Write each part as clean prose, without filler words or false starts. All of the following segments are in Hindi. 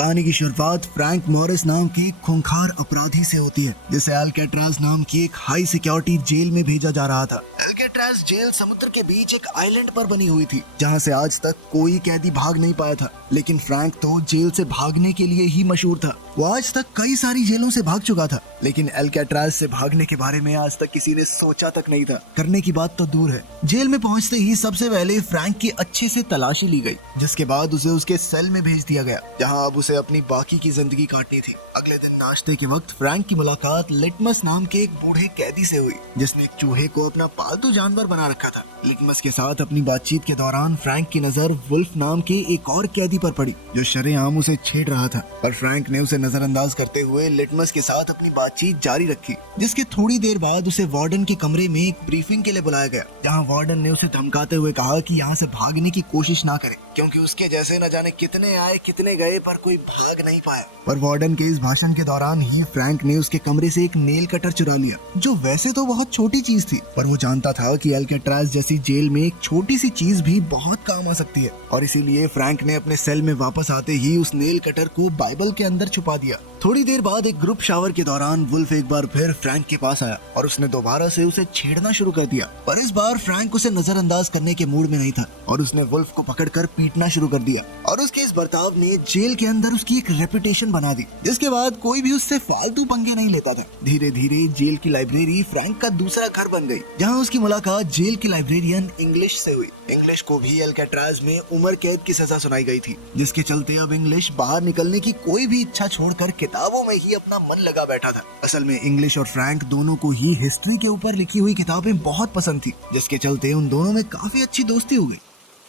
कहानी की शुरुआत फ्रैंक मॉरिस नाम के एक खूंखार अपराधी से होती है, जिसे अल्काट्राज नाम की एक हाई सिक्योरिटी जेल में भेजा जा रहा था। अल्काट्राज जेल समुद्र के बीच एक आइलैंड पर बनी हुई थी, जहां से आज तक कोई कैदी भाग नहीं पाया था। लेकिन फ्रैंक तो जेल से भागने के लिए ही मशहूर था। वो आज तक कई सारी जेलों से भाग चुका था, लेकिन अल्काट्राज से भागने के बारे में आज तक किसी ने सोचा तक नहीं था। करने की बात तो दूर है, जेल में पहुंचते ही सबसे पहले फ्रैंक की अच्छे से तलाशी ली गई, जिसके बाद उसे उसके सेल में भेज दिया गया, जहां अब उसे अपनी बाकी की जिंदगी काटनी थी। अगले दिन नाश्ते के वक्त फ्रैंक की मुलाकात लिटमस नाम के एक बूढ़े कैदी से हुई, जिसने एक चूहे को अपना पालतू जानवर बना रखा था। लिटमस के साथ अपनी बातचीत के दौरान फ्रैंक की नजर वुल्फ नाम के एक और कैदी पर पड़ी, जो शरेआम उसे छेड़ रहा था। पर फ्रैंक ने उसे नजरअंदाज करते हुए लिटमस के साथ अपनी बातचीत जारी रखी, जिसके थोड़ी देर बाद उसे वार्डन के कमरे में एक ब्रीफिंग के लिए बुलाया गया, जहां वार्डन ने उसे धमकाते हुए कहा कि यहाँ से भागने की कोशिश ना करे, क्योंकि उसके जैसे न जाने कितने आए कितने गए पर कोई भाग नहीं पाया। पर वार्डन के इस भाषण के दौरान ही फ्रैंक ने उसके कमरे से एक नेल कटर चुरा लिया, जो वैसे तो बहुत छोटी चीज थी, पर वो जानता था कि अल्काट्राज जैसी जेल में एक छोटी सी चीज भी बहुत काम आ सकती है, और इसीलिए फ्रैंक ने अपने सेल में वापस आते ही उस नेल कटर को बाइबल के अंदर छुपा दिया। थोड़ी देर बाद एक ग्रुप शावर के दौरान वुल्फ एक बार फिर फ्रैंक के पास आया और उसने दोबारा से उसे छेड़ना शुरू कर दिया, पर इस बार फ्रैंक उसे नजरअंदाज करने के मूड में नहीं था और उसने वुल्फ को पकड़कर पीटना शुरू कर दिया। और उसके इस बर्ताव ने जेल के अंदर उसकी एक रेपुटेशन बना दी, जिसके बाद कोई भी उससे फालतू पंगे नहीं लेता था। धीरे धीरे जेल की लाइब्रेरी फ्रैंक का दूसरा घर बन गई, जहाँ उसकी मुलाकात जेल की लाइब्रेरियन इंग्लिश से हुई। इंग्लिश को भी अल्काट्राज में उम्र कैद की सजा सुनाई गई थी, जिसके चलते अब इंग्लिश बाहर निकलने की कोई भी इच्छा छोड़कर किताबों में ही अपना मन लगा बैठा था। असल में इंग्लिश और फ्रैंक दोनों को ही हिस्ट्री के ऊपर लिखी हुई किताबें बहुत पसंद थी, जिसके चलते उन दोनों में काफी अच्छी दोस्ती हो गई।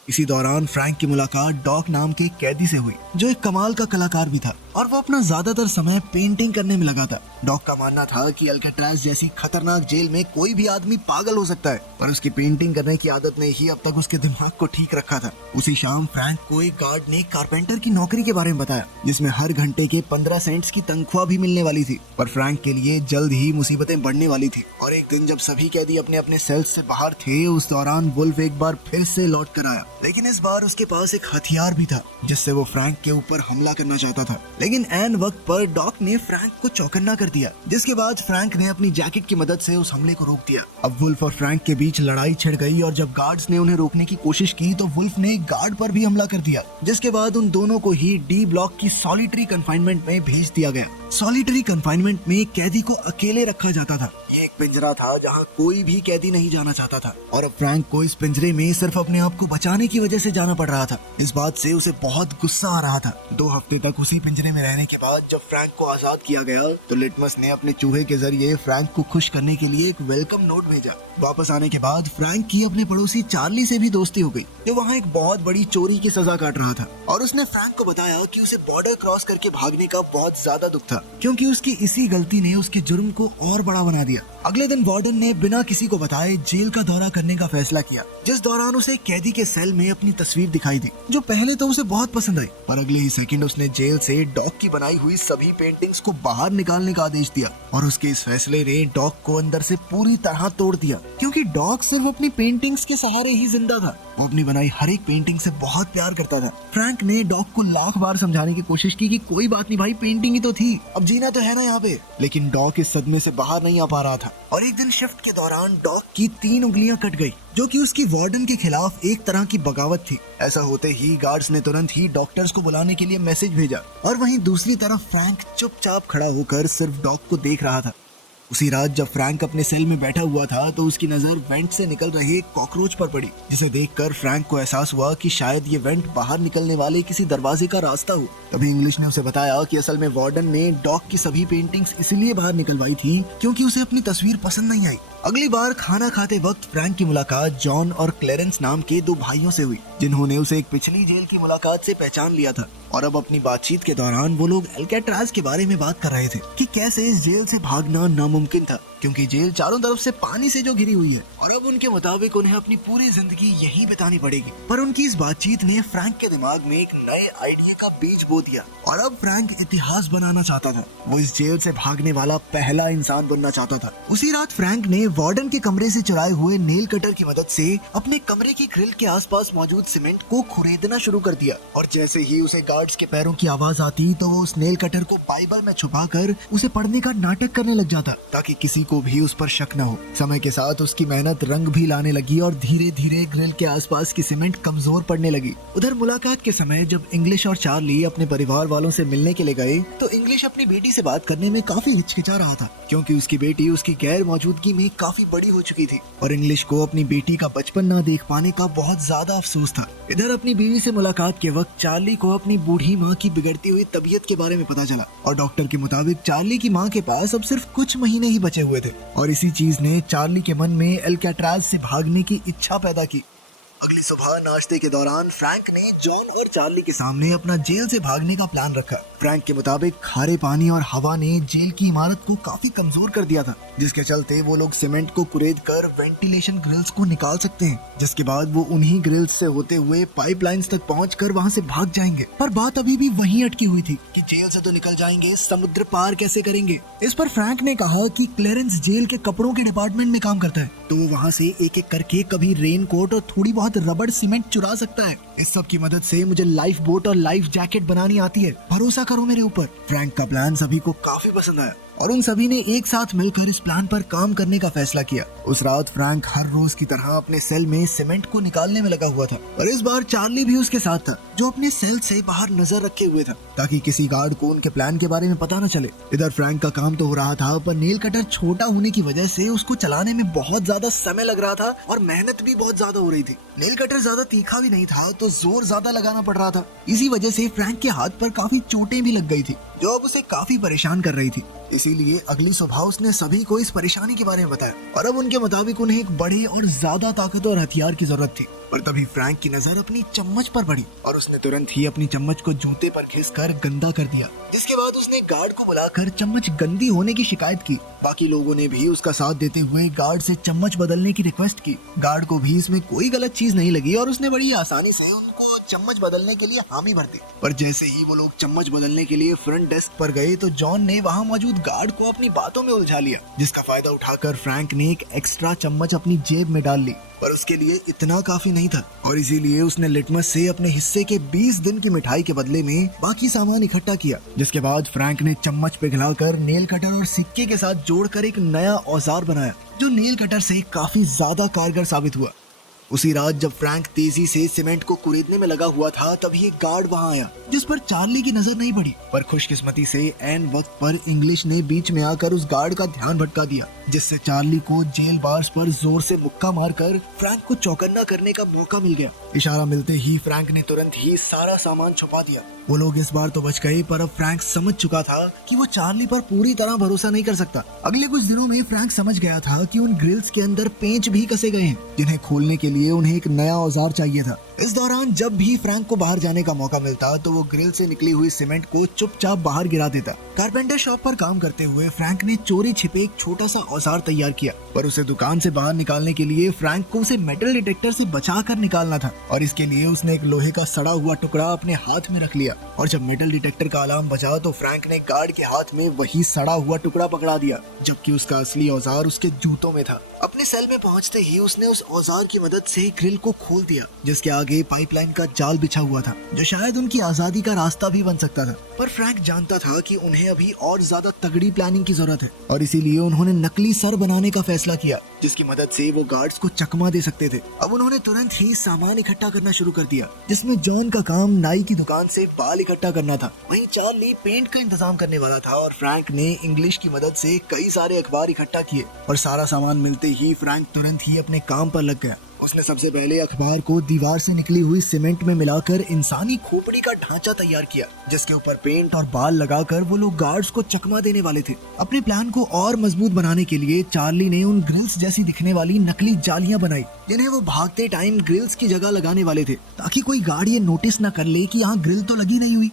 इसी दौरान फ्रैंक की मुलाकात डॉक नाम के कैदी से हुई, जो एक कमाल का कलाकार भी था और वो अपना ज्यादातर समय पेंटिंग करने में लगा था। डॉक का मानना था कि अल्काट्राज जैसी खतरनाक जेल में कोई भी आदमी पागल हो सकता है, पर उसकी पेंटिंग करने की आदत ने ही अब तक उसके दिमाग को ठीक रखा था। उसी शाम फ्रैंक को एक गार्ड ने कारपेंटर की नौकरी के बारे में बताया, जिसमें हर घंटे के 15 सेंट्स की तनख्वाह भी मिलने वाली थी। पर फ्रैंक के लिए जल्द ही मुसीबतें बढ़ने वाली थी, और एक दिन जब सभी कैदी अपने अपने सेल्स से बाहर थे, उस दौरान वुल्फ एक बार फिर से लौट कर आया, लेकिन इस बार उसके पास एक हथियार भी था, जिससे वो फ्रैंक के ऊपर हमला करना चाहता था। लेकिन ऐन वक्त पर डॉक ने फ्रैंक को चौकन्ना कर दिया, जिसके बाद फ्रैंक ने अपनी जैकेट की मदद से उस हमले को रोक दिया। अब वुल्फ और फ्रैंक के बीच लड़ाई छिड़ गई, और जब गार्ड्स ने उन्हें रोकने की कोशिश की तो वुल्फ ने गार्ड पर भी हमला कर दिया, जिसके बाद उन दोनों को ही डी ब्लॉक की सॉलिटरी कन्फाइनमेंट में भेज दिया गया। सॉलिटरी कन्फाइनमेंट में कैदी को अकेले रखा जाता था। ये एक पिंजरा था जहाँ कोई भी कैदी नहीं जाना चाहता था, और अब फ्रैंक को इस पिंजरे में सिर्फ अपने आप को बचाने की वजह से जाना पड़ रहा था। इस बात से उसे बहुत गुस्सा आ रहा था। 2 हफ्ते तक उसी पिंजरे में रहने के बाद जब फ्रैंक को आजाद किया गया, तो लिटमस ने अपने चूहे के जरिए फ्रैंक को खुश करने के लिए एक वेलकम नोट भेजा। वापस आने के बाद फ्रैंक की अपने पड़ोसी चार्ली से भी दोस्ती हो गई, जो वहाँ एक बहुत बड़ी चोरी की सजा काट रहा था, और उसने फ्रैंक को बताया कि उसे बॉर्डर क्रॉस करके भागने का बहुत ज्यादा दुख था, क्योंकि उसकी इसी गलती ने उसके जुर्म को और बड़ा बना दिया। अगले दिन वार्डन ने बिना किसी को बताए जेल का दौरा करने का फैसला किया, जिस दौरान उसे कैदी के सेल में अपनी तस्वीर दिखाई दी, जो पहले तो उसे बहुत पसंद आई, पर अगले ही सेकंड उसने जेल से डॉक की बनाई हुई सभी पेंटिंग्स को बाहर निकालने का आदेश दिया। और उसके इस फैसले ने डॉक को अंदर से पूरी तरह तोड़ दिया, क्योंकि डॉक सिर्फ अपनी पेंटिंग्स के सहारे ही जिंदा था। वो अपनी बनाई हर एक पेंटिंग से बहुत प्यार करता था। फ्रैंक ने डॉक को लाख बार समझाने की कोशिश की कि कोई बात नहीं भाई, पेंटिंग ही तो थी, अब जीना तो है ना यहाँ पे। लेकिन डॉक इस सदमे से बाहर नहीं आ पा रहा था, और एक दिन शिफ्ट के दौरान डॉक की 3 उंगलियां कट गई, जो कि उसकी वार्डन के खिलाफ एक तरह की बगावत थी। ऐसा होते ही गार्ड्स ने तुरंत ही डॉक्टर्स को बुलाने के लिए मैसेज भेजा, और वहीं दूसरी तरफ फ्रैंक चुपचाप खड़ा होकर सिर्फ डॉक को देख रहा था। उसी रात जब फ्रैंक अपने सेल में बैठा हुआ था, तो उसकी नजर वेंट से निकल रहे एक कॉकरोच पर पड़ी, जिसे देखकर फ्रैंक को एहसास हुआ कि शायद ये वेंट बाहर निकलने वाले किसी दरवाजे का रास्ता हो। तभी इंग्लिश ने उसे बताया कि असल में वार्डन ने डॉक की सभी पेंटिंग्स इसलिए बाहर निकलवाई थी क्योंकि उसे अपनी तस्वीर पसंद नहीं आई। अगली बार खाना खाते वक्त फ्रैंक की मुलाकात जॉन और क्लेरेंस नाम के 2 भाइयों से हुई, जिन्होंने उसे एक पिछली जेल की मुलाकात से पहचान लिया था। और अब अपनी बातचीत के दौरान वो लोग अल्काट्राज के बारे में बात कर रहे थे कि कैसे इस जेल से भागना नामुमकिन था, क्योंकि जेल चारों तरफ से पानी से जो घिरी हुई है, और अब उनके मुताबिक उन्हें अपनी पूरी जिंदगी यहीं बितानी पड़ेगी। पर उनकी इस बातचीत ने फ्रैंक के दिमाग में एक नए आइडिया का बीज बो दिया, और अब फ्रैंक इतिहास बनाना चाहता था। वो इस जेल से भागने वाला पहला इंसान बनना चाहता था। उसी रात फ्रैंक ने वार्डन के कमरे से चुराए हुए नेल कटर की मदद से अपने कमरे की ग्रिल के आसपास मौजूद सीमेंट को खुरेदना शुरू कर दिया। और जैसे ही उसे गार्ड्स के पैरों की आवाज आती तो वो उस नेल कटर को बाइबल में छुपाकर उसे पढ़ने का नाटक करने लग जाता ताकि किसी को भी उस पर शक न हो। समय के साथ उसकी मेहनत रंग भी लाने लगी और धीरे धीरे ग्रिल के आसपास की सीमेंट कमजोर पड़ने लगी। उधर मुलाकात के समय जब इंग्लिश और चार्ली अपने परिवार वालों से मिलने के लिए गए तो इंग्लिश अपनी बेटी से बात करने में काफी हिचकिचा रहा था क्योंकि उसकी बेटी उसकी गैर मौजूदगी में काफी बड़ी हो चुकी थी और इंग्लिश को अपनी बेटी का बचपन ना देख पाने का बहुत ज्यादा अफसोस था। इधर अपनी बीवी से मुलाकात के वक्त चार्ली को अपनी बूढ़ी माँ की बिगड़ती हुई तबीयत के बारे में पता चला और डॉक्टर के मुताबिक चार्ली की माँ के पास अब सिर्फ कुछ महीने ही बचे हुए थे और इसी चीज ने चार्ली के मन में अल्काट्राज से भागने की इच्छा पैदा की। अगली सुबह नाश्ते के दौरान फ्रैंक ने जॉन और चार्ली के सामने अपना जेल से भागने का प्लान रखा। फ्रैंक के मुताबिक खारे पानी और हवा ने जेल की इमारत को काफी कमजोर कर दिया था जिसके चलते वो लोग सीमेंट को कुरेद कर वेंटिलेशन ग्रिल्स को निकाल सकते हैं जिसके बाद वो उन्हीं ग्रिल्स से होते हुए पाइपलाइंस तक पहुंचकर वहां से भाग जाएंगे। पर बात अभी भी वहीं अटकी हुई थी कि जेल से तो निकल जाएंगे, समुद्र पार कैसे करेंगे। इस पर फ्रैंक ने कहा कि क्लेरेंस जेल के कपड़ों के डिपार्टमेंट में काम करता है तो वो वहाँ से एक एक करके कभी रेन कोट और थोड़ी बहुत रबड़ सीमेंट चुरा सकता है। इस सब की मदद से मुझे लाइफ बोट और लाइफ जैकेट बनानी आती है, भरोसा करो मेरे ऊपर। फ्रैंक का प्लान सभी को काफी पसंद आया और उन सभी ने एक साथ मिलकर इस प्लान पर काम करने का फैसला किया। उस रात फ्रैंक हर रोज की तरह अपने सेल में सीमेंट को निकालने में लगा हुआ था और इस बार चार्ली भी उसके साथ था जो अपने सेल से बाहर नजर रखे हुए था ताकि किसी गार्ड को उनके प्लान के बारे में पता न चले। इधर फ्रैंक का काम तो हो रहा था पर नेल कटर छोटा होने की वजह से उसको चलाने में बहुत ज्यादा समय लग रहा था और मेहनत भी बहुत ज्यादा हो रही थी। नेल कटर ज्यादा तीखा भी नहीं था तो जोर ज्यादा लगाना पड़ रहा था। इसी वजह से फ्रैंक के हाथ पर काफी चोटें भी लग गई थी जो अब उसे काफी परेशान कर रही थी। इसीलिए अगली सुबह उसने सभी को इस परेशानी के बारे में बताया और अब उनके मुताबिक उन्हें एक बड़े और ज्यादा ताकतवर हथियार की जरूरत थी। पर तभी फ्रैंक की नजर अपनी चम्मच पर पड़ी और उसने तुरंत ही अपनी चम्मच को जूते पर घिसकर गंदा कर दिया जिसके बाद उसने गार्ड को बुलाकर चम्मच गंदी होने की शिकायत की। बाकी लोगों ने भी उसका साथ देते हुए गार्ड से चम्मच बदलने की रिक्वेस्ट की। गार्ड को भी इसमें कोई गलत चीज नहीं लगी और उसने बड़ी आसानी से उनको चम्मच बदलने के लिए हामी भर दी। पर जैसे ही वो लोग चम्मच बदलने के लिए फ्रंट डेस्क पर गए तो जॉन ने वहाँ मौजूद गार्ड को अपनी बातों में उलझा लिया जिसका फायदा उठाकर फ्रैंक ने एक एक्स्ट्रा चम्मच अपनी जेब में डाल ली। पर उसके लिए इतना काफी नहीं था और इसीलिए उसने लिटमस से अपने हिस्से के 20 दिन की मिठाई के बदले में बाकी सामान इकट्ठा किया जिसके बाद फ्रैंक ने चम्मच पिघलाकर नेल कटर और सिक्के के साथ जोड़कर एक नया औजार बनाया जो नेल कटर से काफी ज्यादा कारगर साबित हुआ। उसी रात जब फ्रैंक तेजी से सीमेंट को कुरेदने में लगा हुआ था तभी एक गार्ड वहां आया जिस पर चार्ली की नजर नहीं पड़ी। पर खुशकिस्मती से एन वक्त पर इंग्लिश ने बीच में आकर उस गार्ड का ध्यान भटका दिया जिससे चार्ली को जेल बार्स पर जोर से मुक्का मारकर फ्रैंक को चौकन्ना करने का मौका मिल गया। इशारा मिलते ही फ्रैंक ने तुरंत ही सारा सामान छुपा दिया। वो लोग इस बार तो बच गए पर अब फ्रैंक समझ चुका था कि वो चार्ली पर पूरी तरह भरोसा नहीं कर सकता। अगले कुछ दिनों में फ्रैंक समझ गया था कि उन ग्रिल्स के अंदर पेंच भी कसे गए हैं जिन्हें खोलने के लिए उन्हें एक नया औजार चाहिए था। इस दौरान जब भी फ्रैंक को बाहर जाने का मौका मिलता तो वो ग्रिल से निकली हुई सीमेंट को चुपचाप बाहर गिरा देता। कारपेंटर शॉप पर काम करते हुए फ्रैंक ने चोरी छिपे एक छोटा सा औजार तैयार किया पर उसे दुकान से बाहर निकालने के लिए फ्रैंक को उसे मेटल डिटेक्टर से बचाकर निकालना था और इसके लिए उसने एक लोहे का सड़ा हुआ टुकड़ा अपने हाथ में रख लिया और जब मेटल डिटेक्टर का अलार्म बजा तो फ्रैंक ने गार्ड के हाथ में वही सड़ा हुआ टुकड़ा पकड़ा दिया जबकि उसका असली औजार उसके जूतों में था। अपने सेल में पहुंचते ही उसने उस औजार की मदद से ग्रिल को खोल दिया जिसके आगे पाइपलाइन का जाल बिछा हुआ था जो शायद उनकी आजादी का रास्ता भी बन सकता था। पर फ्रैंक जानता था कि उन्हें अभी और ज्यादा तगड़ी प्लानिंग की जरूरत है और इसीलिए उन्होंने नकली सर बनाने का फैसला किया जिसकी मदद से वो गार्ड्स को चकमा दे सकते थे। अब उन्होंने तुरंत ही सामान इकट्ठा करना शुरू कर दिया जिसमें जॉन का काम नाई की दुकान से बाल इकट्ठा करना था, वहीं चार्ली पेंट का इंतजाम करने वाला था और फ्रैंक ने इंग्लिश की मदद से कई सारे अखबार इकट्ठा किए और सारा सामान मिलते ही फ्रैंक तुरंत ही अपने काम पर लग गया। उसने सबसे पहले अखबार को दीवार से निकली हुई सीमेंट में मिलाकर इंसानी खोपड़ी का ढांचा तैयार किया जिसके ऊपर पेंट और बाल लगाकर वो लोग गार्ड्स को चकमा देने वाले थे। अपने प्लान को और मजबूत बनाने के लिए चार्ली ने उन ग्रिल्स जैसी दिखने वाली नकली जालियां बनाई जिन्हें वो भागते टाइम ग्रिल्स की जगह लगाने वाले थे ताकि कोई गार्ड ये नोटिस न कर ले कि यहाँ ग्रिल तो लगी नहीं हुई।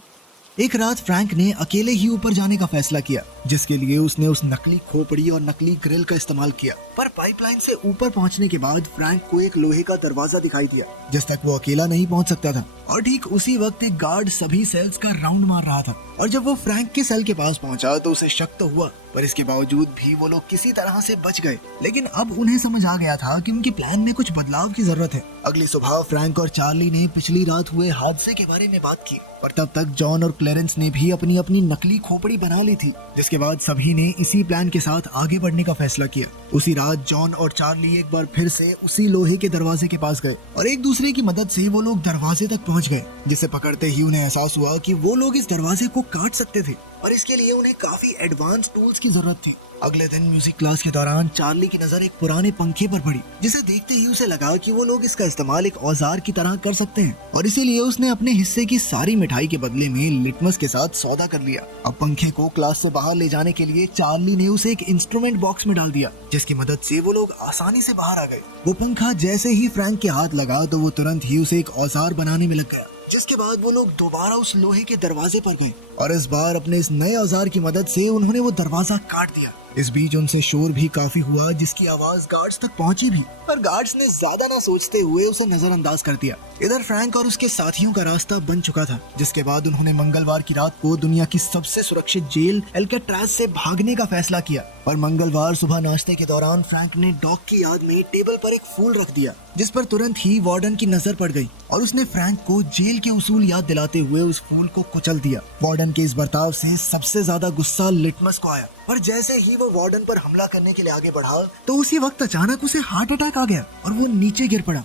एक रात फ्रैंक ने अकेले ही ऊपर जाने का फैसला किया जिसके लिए उसने उस नकली खोपड़ी और नकली ग्रिल का इस्तेमाल किया। पर पाइपलाइन से ऊपर पहुंचने के बाद फ्रैंक को एक लोहे का दरवाजा दिखाई दिया जिस तक वो अकेला नहीं पहुंच सकता था और ठीक उसी वक्त एक गार्ड सभी सेल्स का राउंड मार रहा था और जब वो फ्रैंक के सेल के पास पहुंचा तो उसे शक तो हुआ, पर इसके बावजूद भी वो लोग किसी तरह से बच गए। लेकिन अब उन्हें समझ आ गया था कि उनके प्लान में कुछ बदलाव की जरूरत है। अगली सुबह फ्रैंक और चार्ली ने पिछली रात हुए हादसे के बारे में बात की, पर तब तक जॉन और क्लेरेंस ने भी अपनी अपनी नकली खोपड़ी बना ली थी, जिसके बाद सभी ने इसी प्लान के साथ आगे बढ़ने का फैसला किया। उसी रात जॉन और चार्ली एक बार फिर से उसी लोहे के दरवाजे के पास गए और एक दूसरे की मदद से वो लोग दरवाजे तक पहुंच गए, जिसे पकड़ते ही उन्हें एहसास हुआ कि वो लोग इस दरवाजे को काट सकते थे और इसके लिए उन्हें काफी एडवांस टूल्स की जरूरत थी। अगले दिन म्यूजिक क्लास के दौरान चार्ली की नजर एक पुराने पंखे पर पड़ी, जिसे देखते ही उसे लगा कि वो लोग इसका इस्तेमाल एक औजार की तरह कर सकते हैं और इसीलिए उसने अपने हिस्से की सारी मिठाई के बदले में लिटमस के साथ सौदा कर लिया। अब पंखे को क्लास से बाहर ले जाने के लिए चार्ली ने उसे एक इंस्ट्रूमेंट बॉक्स में डाल दिया, जिसकी मदद से वो लोग आसानी से बाहर आ गए। वो पंखा जैसे ही फ्रैंक के हाथ लगा तो वो तुरंत ही उसे एक औजार बनाने में लग गया, जिसके बाद वो लोग दोबारा उस लोहे के दरवाजे पर गए और इस बार अपने इस नए औजार की मदद से उन्होंने वो दरवाजा काट दिया। इस बीच उनसे शोर भी काफी हुआ, जिसकी आवाज गार्ड्स तक पहुंची भी, पर गार्ड्स ने ज्यादा ना सोचते हुए उसे नजरअंदाज कर दिया। इधर फ्रैंक और उसके साथियों का रास्ता बन चुका था, जिसके बाद उन्होंने मंगलवार की रात को दुनिया की सबसे सुरक्षित जेल अल्काट्राज से भागने का फैसला किया। और मंगलवार सुबह नाश्ते के दौरान फ्रैंक ने डॉग की याद में टेबल पर एक फूल रख दिया, जिस पर तुरंत ही वार्डन की नजर पड़ गई और उसने फ्रैंक को जेल के उसूल याद दिलाते हुए उस फूल को कुचल दिया। वार्डन के इस बर्ताव से सबसे ज्यादा गुस्सा लिटमस को आया, पर जैसे ही वो वार्डन पर हमला करने के लिए आगे बढ़ा तो उसी वक्त अचानक उसे हार्ट अटैक आ गया और वो नीचे गिर पड़ा।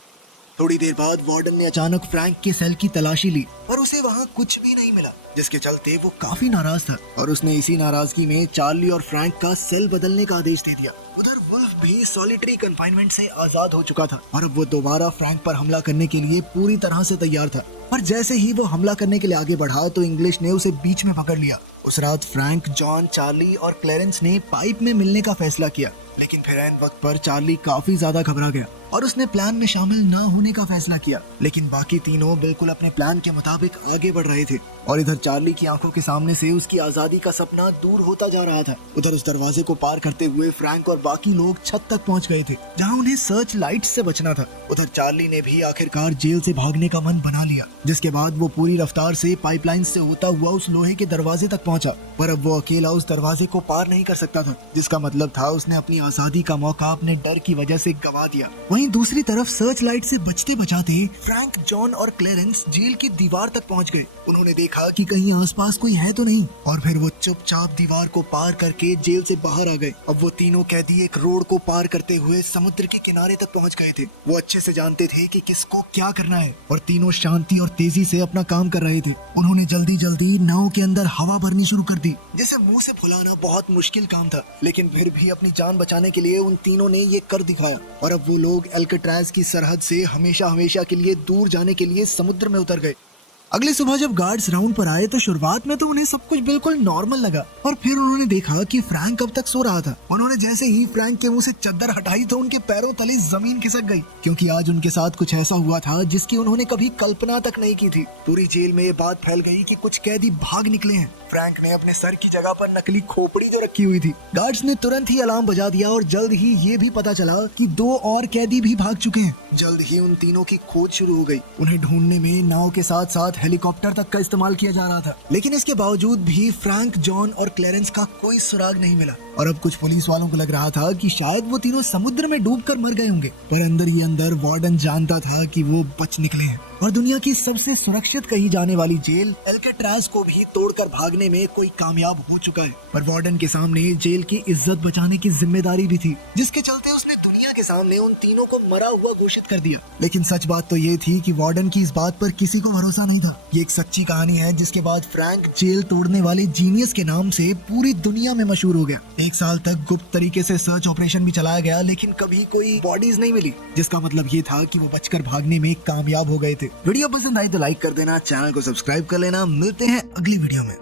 थोड़ी देर बाद वार्डन ने अचानक फ्रैंक के सेल की तलाशी ली, पर उसे वहाँ कुछ भी नहीं मिला, जिसके चलते वो काफी नाराज था और उसने इसी नाराजगी में चार्ली और फ्रैंक का सेल बदलने का आदेश दे दिया। उधर वुल्फ भी सॉलिटरी कन्फाइनमेंट से आजाद हो चुका था और अब वो दोबारा फ्रैंक पर हमला करने के लिए पूरी तरह से तैयार था। पर जैसे ही वो हमला करने के लिए आगे बढ़ा तो इंग्लिश ने उसे बीच में पकड़ लिया। उस रात फ्रैंक, जॉन, चार्ली और क्लेरेंस ने पाइप में मिलने का फैसला किया, लेकिन फिर ऐन वक्त पर चार्ली काफी ज्यादा घबरा गया और उसने प्लान में शामिल न होने का फैसला किया। लेकिन बाकी तीनों बिल्कुल अपने प्लान के मुताबिक आगे बढ़ रहे थे और इधर चार्ली की आंखों के सामने से उसकी आजादी का सपना दूर होता जा रहा था। उधर उस दरवाजे को पार करते हुए फ्रैंक और बाकी लोग छत तक पहुंच गए थे, जहां उन्हें सर्च लाइट से बचना था। उधर चार्ली ने भी आखिरकार जेल से भागने का मन बना लिया, जिसके बाद वो पूरी रफ्तार से पाइपलाइन से होता हुआ उस लोहे के दरवाजे तक पहुंचा। पर अब वो अकेला उस दरवाजे को पार नहीं कर सकता था, जिसका मतलब था उसने अपनी आजादी का मौका अपने डर की वजह से गवा दिया। वहीं दूसरी तरफ सर्च लाइट से बचते बचाते फ्रैंक, जॉन और क्लेरेंस जेल की दीवार तक पहुंच गए। उन्होंने देखा कि कहीं आसपास कोई है तो नहीं और फिर वो चुपचाप दीवार को पार करके जेल से बाहर आ गए। अब वो तीनों कैदी एक रोड को पार करते हुए समुद्र के किनारे तक पहुंच गए थे। वो अच्छे से जानते थे कि किसको क्या करना है और तीनों शांति और तेजी से अपना काम कर रहे थे। उन्होंने जल्दी जल्दी नाव के अंदर हवा भरनी शुरू कर दी, जिसे मुंह से फुलाना बहुत मुश्किल काम था, लेकिन फिर भी अपनी जान बचाने के लिए उन तीनों ने ये कर दिखाया। और अब वो लोग अल्काट्राज की सरहद से हमेशा हमेशा के लिए दूर जाने के लिए समुद्र में उतर गए। अगली सुबह जब गार्ड्स राउंड पर आए तो शुरुआत में तो उन्हें सब कुछ बिल्कुल नॉर्मल लगा, और फिर उन्होंने देखा कि फ्रैंक अब तक सो रहा था। उन्होंने जैसे ही फ्रैंक के मुंह से चद्दर हटाई तो उनके पैरों तले जमीन खिसक गई, क्योंकि आज उनके साथ कुछ ऐसा हुआ था जिसकी उन्होंने कभी कल्पना तक नहीं की थी। पूरी जेल में ये बात फैल गई कि कुछ कैदी भाग निकले हैं। फ्रैंक ने अपने सर की जगह पर नकली खोपड़ी जो रखी हुई थी। गार्ड्स ने तुरंत ही अलार्म बजा दिया और जल्द ही ये भी पता चला कि 2 और कैदी भी भाग चुके हैं। जल्द ही उन तीनों की खोज शुरू हो गई। उन्हें ढूंढने में नाव के साथ साथ हेलीकॉप्टर तक का इस्तेमाल किया जा रहा था, लेकिन इसके बावजूद भी फ्रैंक, जॉन और क्लेरेंस का कोई सुराग नहीं मिला। और अब कुछ पुलिस वालों को लग रहा था कि शायद वो तीनों समुद्र में डूबकर मर गए होंगे, पर अंदर ही अंदर वार्डन जानता था कि वो बच निकले हैं और दुनिया की सबसे सुरक्षित कही जाने वाली जेल अल्काट्राज को भी तोड़कर भागने में कोई कामयाब हो चुका है। पर वार्डन के सामने जेल की इज्जत बचाने की जिम्मेदारी भी थी, जिसके चलते उसने दुनिया के सामने उन तीनों को मरा हुआ घोषित कर दिया। लेकिन सच बात तो ये थी कि वार्डन की इस बात पर किसी को भरोसा नहीं था। ये एक सच्ची कहानी है, जिसके बाद फ्रैंक जेल तोड़ने वाले जीनियस के नाम से पूरी दुनिया में मशहूर हो गया। 1 साल तक गुप्त तरीके से सर्च ऑपरेशन भी चलाया गया, लेकिन कभी कोई बॉडीज नहीं मिली, जिसका मतलब ये था कि वो बचकर भागने में कामयाब हो गए थे। वीडियो पसंद आई तो लाइक कर देना, चैनल को सब्सक्राइब कर लेना। मिलते हैं अगली वीडियो में।